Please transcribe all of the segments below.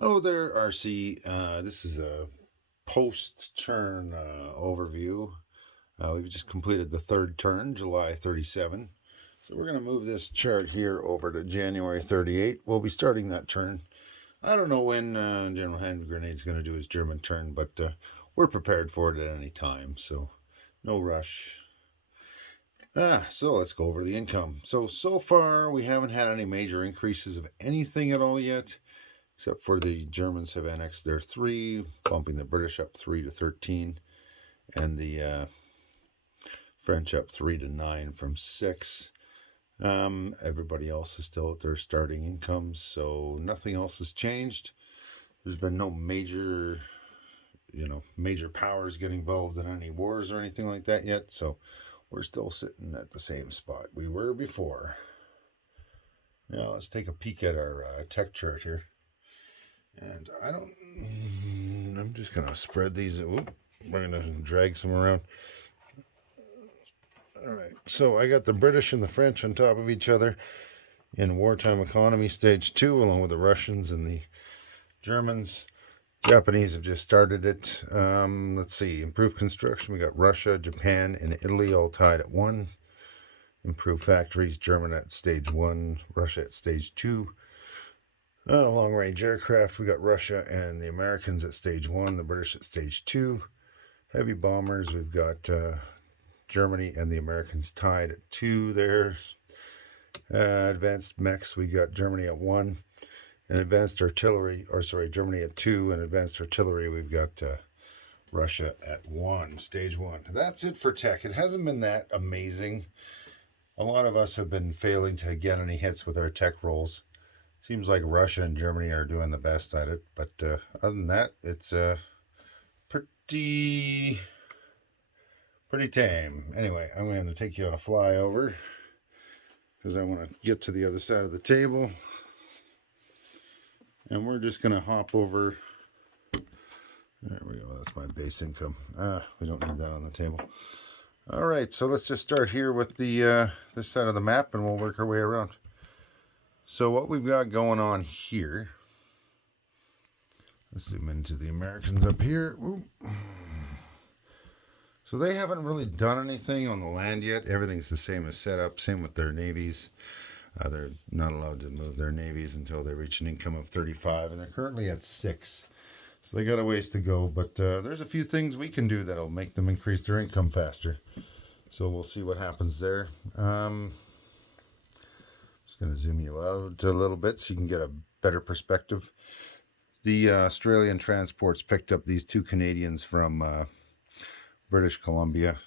Oh, there, RC. This is a post-turn overview. We've just completed the third turn, July 37. So we're going to move this chart here over to January 38. We'll be starting that turn. I don't know when General Hand Grenade's going to do his German turn, but we're prepared for it at any time, so no rush. So let's go over the income. So far, we haven't had any major increases of anything at all yet, except for the Germans have annexed their 3, bumping the British up 3 to 13, and the French up 3 to 9 from 6. Everybody else is still at their starting incomes, so nothing else has changed. There's been no major powers get involved in any wars or anything like that yet, so we're still sitting at the same spot we were before. Now let's take a peek at our tech chart here. And I'm just going to spread these. We're going to drag some around. All right, so I got the British and the French on top of each other in wartime economy stage 2, along with the Russians and the Germans. Japanese have just started it. Let's see, improved construction. We got Russia, Japan, and Italy all tied at 1. Improved factories, Germany at stage 1, Russia at stage 2. Long-range aircraft, we got Russia and the Americans at stage 1, the British at stage 2. Heavy bombers, we've got Germany and the Americans tied at 2 there. Advanced mechs, we got Germany at 1. And advanced artillery, Germany at 2. And advanced artillery, we've got Russia at 1, stage 1. That's it for tech. It hasn't been that amazing. A lot of us have been failing to get any hits with our tech rolls. Seems like Russia and Germany are doing the best at it, but other than that, it's pretty tame. Anyway, I'm going to take you on a flyover because I want to get to the other side of the table, and we're just going to hop over. There we go. That's my base income. We don't need that on the table. All right, so let's just start here with the this side of the map, and we'll work our way around. So what we've got going on here, let's zoom into the Americans up here. So they haven't really done anything on the land yet. Everything's the same as set up. Same with their navies. They're not allowed to move their navies until they reach an income of 35, and they're currently at 6. So they got a ways to go, but there's a few things we can do that'll make them increase their income faster. So we'll see what happens there. Just going to zoom you out a little bit so you can get a better perspective. The Australian transports picked up these 2 Canadians from British Columbia.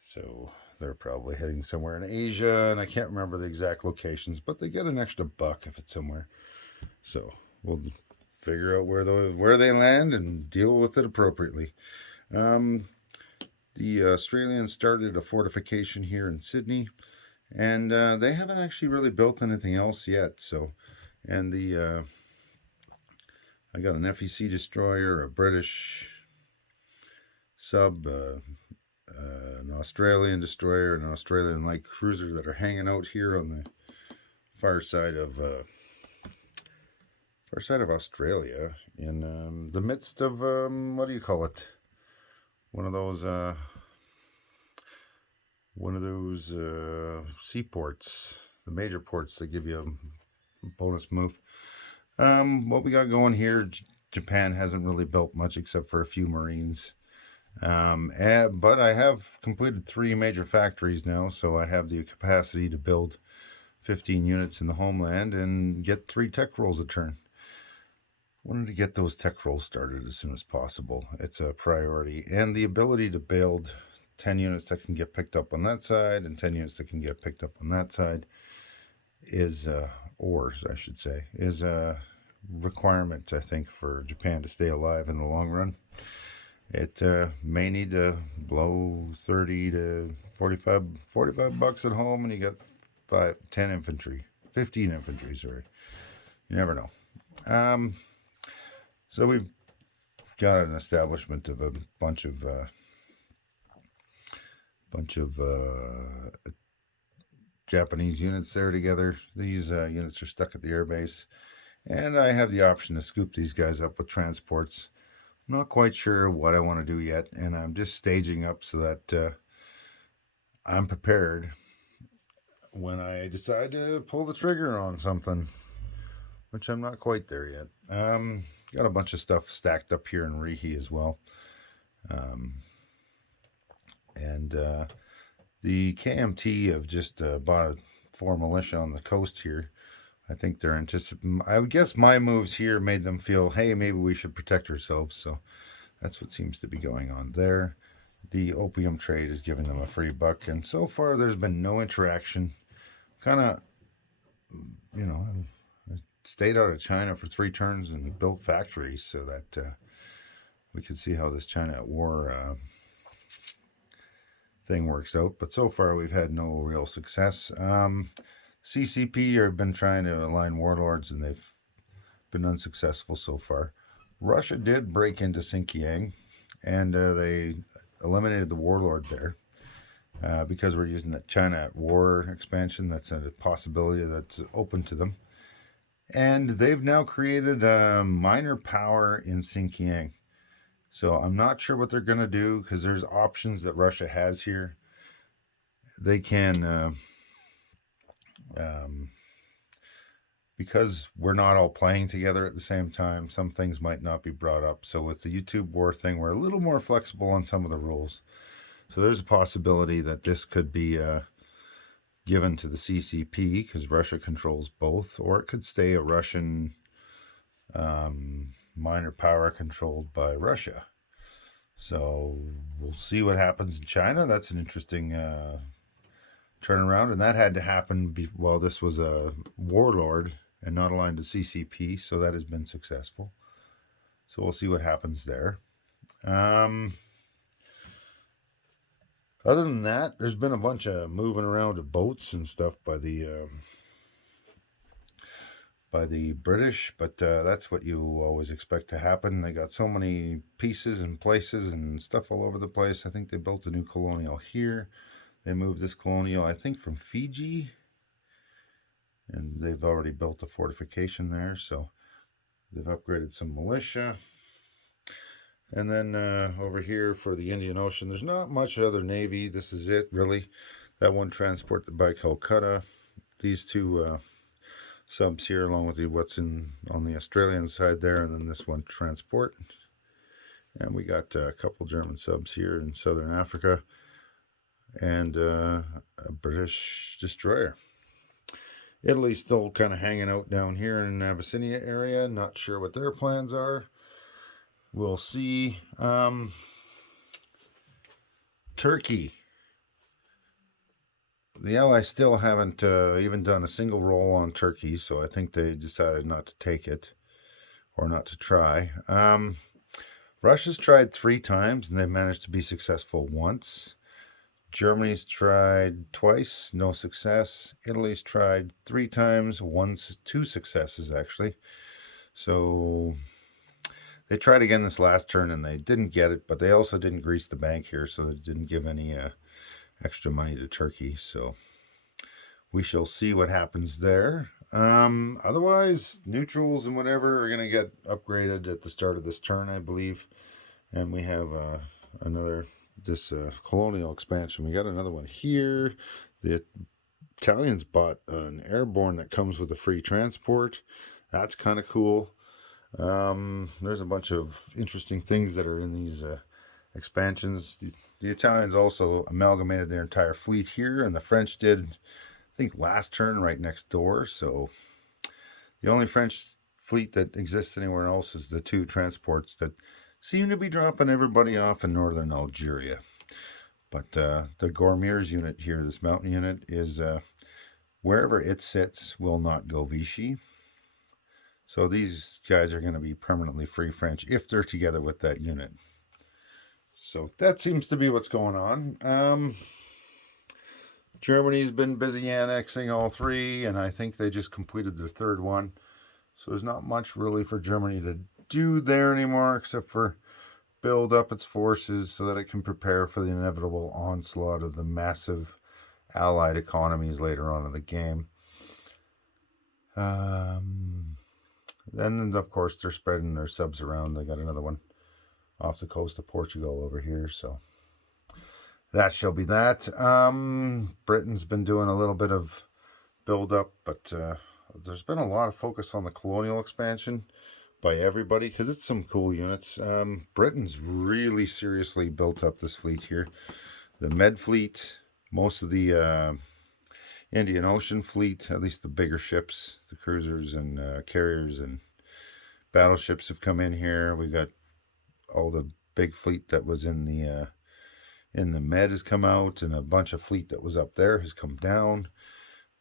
So they're probably heading somewhere in Asia, and I can't remember the exact locations, but they get an extra $1 if it's somewhere. So we'll figure out where they land and deal with it appropriately. The Australians started a fortification here in Sydney, and they haven't actually really built anything else yet. So, and I got an FEC destroyer, a British sub, an Australian destroyer, and an Australian light cruiser that are hanging out here on the far side of Australia, in the midst of what do you call it? One of those seaports, the major ports that give you a bonus move. What we got going here, Japan hasn't really built much except for a few Marines. But I have completed 3 major factories now, so I have the capacity to build 15 units in the homeland and get 3 tech rolls a turn. Wanted to get those tech rolls started as soon as possible. It's a priority. And the ability to build 10 units that can get picked up on that side and 10 units that can get picked up on that side is, ores, I should say, is a requirement, I think, for Japan to stay alive in the long run. It may need to blow 30 to 45 bucks at home, and you got 10 infantry, 15 infantry, sorry. You never know. So we've got an establishment of a bunch of Japanese units there together. These units are stuck at the airbase. And I have the option to scoop these guys up with transports. I'm not quite sure what I want to do yet, and I'm just staging up so that I'm prepared when I decide to pull the trigger on something, which I'm not quite there yet. Got a bunch of stuff stacked up here in Rihi as well. The KMT have just bought 4 militia on the coast here. I think they're anticipating. I would guess my moves here made them feel, hey, maybe we should protect ourselves. So that's what seems to be going on there. The opium trade is giving them a free buck, and so far there's been no interaction. Kind of, you know, I stayed out of China for 3 turns and built factories so that we could see how this China at war thing works out. But so far we've had no real success. CCP have been trying to align warlords, and they've been unsuccessful so far. Russia did break into Xinjiang, and they eliminated the warlord there because we're using that China at war expansion. That's a possibility that's open to them. And they've now created a minor power in Xinjiang. So I'm not sure what they're going to do, because there's options that Russia has here. They can, because we're not all playing together at the same time, some things might not be brought up. So with the YouTube war thing, we're a little more flexible on some of the rules. So there's a possibility that this could be given to the CCP, because Russia controls both, or it could stay a Russian minor power controlled by Russia. So we'll see what happens in China. That's an interesting turnaround, and that had to happen while this was a warlord and not aligned to CCP, so that has been successful. So we'll see what happens there. Other than that, there's been a bunch of moving around of boats and stuff by the British, but that's what you always expect to happen. They got so many pieces and places and stuff all over the place. I think they built a new colonial here. They moved this colonial, I think, from Fiji, and they've already built a fortification there, so they've upgraded some militia. And then over here for the Indian Ocean, there's not much other navy. This is it, really. That one transport by Calcutta. These 2 subs here, along with what's on the Australian side there, and then this one transport. And we got a couple German subs here in Southern Africa, and a British destroyer. Italy's still kind of hanging out down here in Abyssinia area. Not sure what their plans are. We'll see. Turkey. The Allies still haven't even done a single roll on Turkey, so I think they decided not to take it, or not to try. Russia's tried 3 times, and they've managed to be successful once. Germany's tried twice, no success. Italy's tried 3 times, 2 successes actually. So they tried again this last turn and they didn't get it, but they also didn't grease the bank here, so they didn't give any extra money to Turkey. So we shall see what happens there. Otherwise, neutrals and whatever are going to get upgraded at the start of this turn, I believe. And we have this colonial expansion. We got another one here. The Italians bought an airborne that comes with a free transport. That's kind of cool. There's a bunch of interesting things that are in these expansions. The Italians also amalgamated their entire fleet here, and the French did, I think, last turn right next door. So the only French fleet that exists anywhere else is the 2 transports that seem to be dropping everybody off in northern Algeria. But the Gormiers unit here, this mountain unit, is wherever it sits will not go Vichy. So these guys are going to be permanently free French if they're together with that unit. So that seems to be what's going on. Germany's been busy annexing all 3, and I think they just completed their 3rd one. So there's not much really for Germany to do there anymore, except for build up its forces so that it can prepare for the inevitable onslaught of the massive allied economies later on in the game. Then, of course, they're spreading their subs around. They got another one off the coast of Portugal over here, so that shall be that. Britain's been doing a little bit of build-up, but there's been a lot of focus on the colonial expansion by everybody, because it's some cool units. Britain's really seriously built up this fleet here. The Med Fleet, most of the Indian Ocean Fleet, at least the bigger ships, the cruisers and carriers and battleships have come in here. We got all the big fleet that was in the Med has come out, and a bunch of fleet that was up there has come down.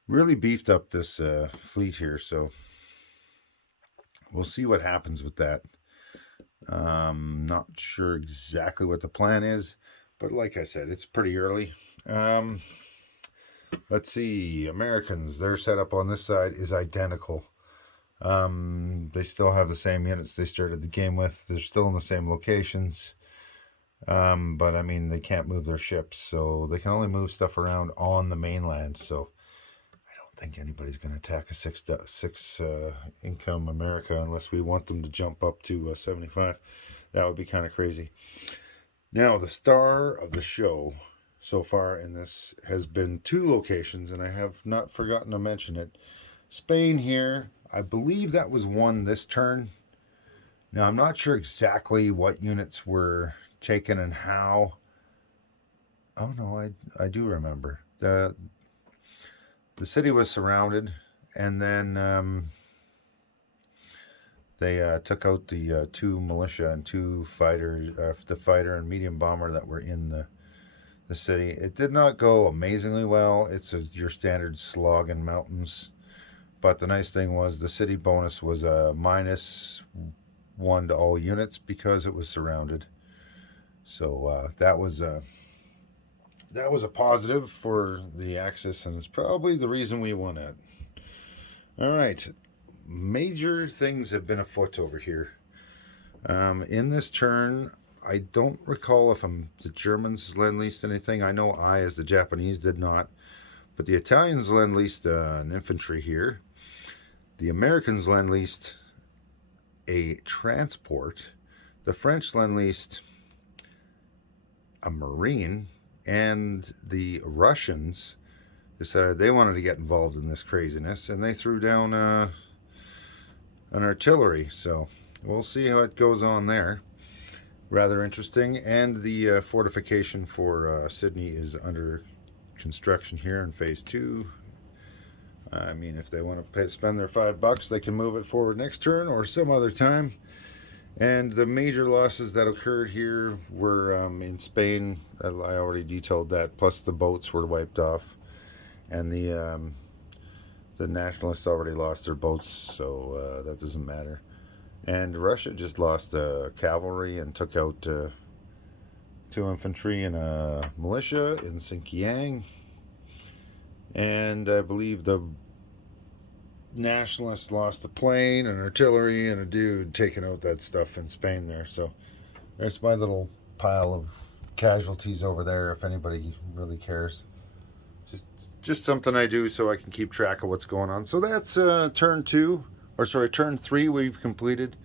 Really beefed up this fleet here, so we'll see what happens with that. Not sure exactly what the plan is, but like I said, it's pretty early. Let's see, Americans, their setup on this side is identical. They still have the same units they started the game with. They're still in the same locations. But I mean, they can't move their ships, so they can only move stuff around on the mainland. So I don't think anybody's going to attack a six income America unless we want them to jump up to 75. That would be kind of crazy. Now, the star of the show so far in this has been 2 locations, and I have not forgotten to mention it. Spain here, I believe that was won this turn. Now, I'm not sure exactly what units were taken and how. Oh no, I do remember. The city was surrounded, and then they took out the 2 militia and 2 fighters, the fighter and medium bomber that were in the city. It did not go amazingly well. It's your standard slog in mountains. But the nice thing was the city bonus was a -1 to all units because it was surrounded. So that was a positive for the Axis, and it's probably the reason we won it. All right, major things have been afoot over here. In this turn, I don't recall if the Germans lend-leased anything. I know I, as the Japanese, did not. But the Italians lend-leased an infantry here. The Americans lend-leased a transport. The French lend-leased a marine. And the Russians decided they wanted to get involved in this craziness. And they threw down an artillery. So we'll see how it goes on there. Rather interesting. And the fortification for Sydney is under construction here in phase 2. I mean, if they want to spend their $5, they can move it forward next turn or some other time. And the major losses that occurred here were in Spain. I already detailed that. Plus the boats were wiped off, and the nationalists already lost their boats, so that doesn't matter. And Russia just lost cavalry and took out 2 infantry and a militia in Xinjiang. And I believe the nationalists lost a plane, an artillery, and a dude taking out that stuff in Spain there. So there's my little pile of casualties over there if anybody really cares. Just something I do so I can keep track of what's going on. So that's turn 3 we've completed.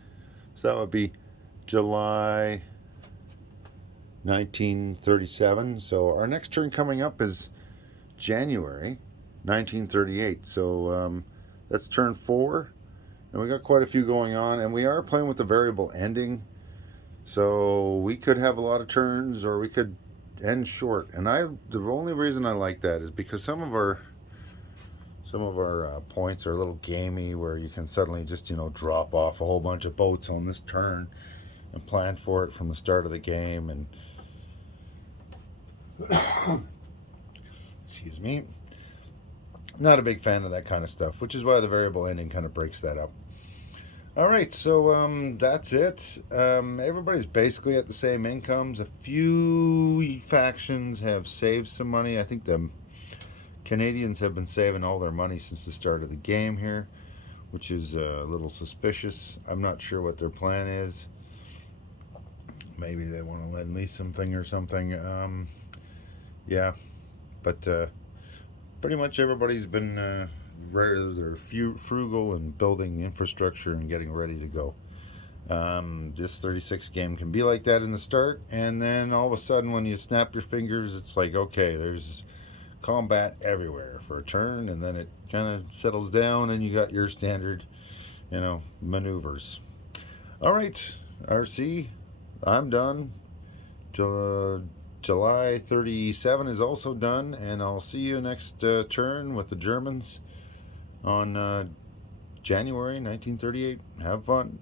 So that would be July 1937. So our next turn coming up is January 1938. So that's turn 4. And we got quite a few going on. And we are playing with the variable ending. So we could have a lot of turns, or we could end short. And the only reason I like that is because some of our points are a little gamey, where you can suddenly just drop off a whole bunch of boats on this turn and plan for it from the start of the game. And excuse me, not a big fan of that kind of stuff, which is why the variable ending kind of breaks that up. All right, so that's it. Everybody's basically at the same incomes. A few factions have saved some money. I think the Canadians have been saving all their money since the start of the game here, which is a little suspicious. I'm not sure what their plan is. Maybe they want to lend lease something or something. Yeah, but pretty much everybody's been they're frugal and building infrastructure and getting ready to go. This 36 game can be like that in the start, and then all of a sudden when you snap your fingers, it's like, okay, there's combat everywhere for a turn, and then it kind of settles down and you got your standard, maneuvers. All right, RC, I'm done. July 37 is also done, and I'll see you next turn with the Germans on January 1938. Have fun.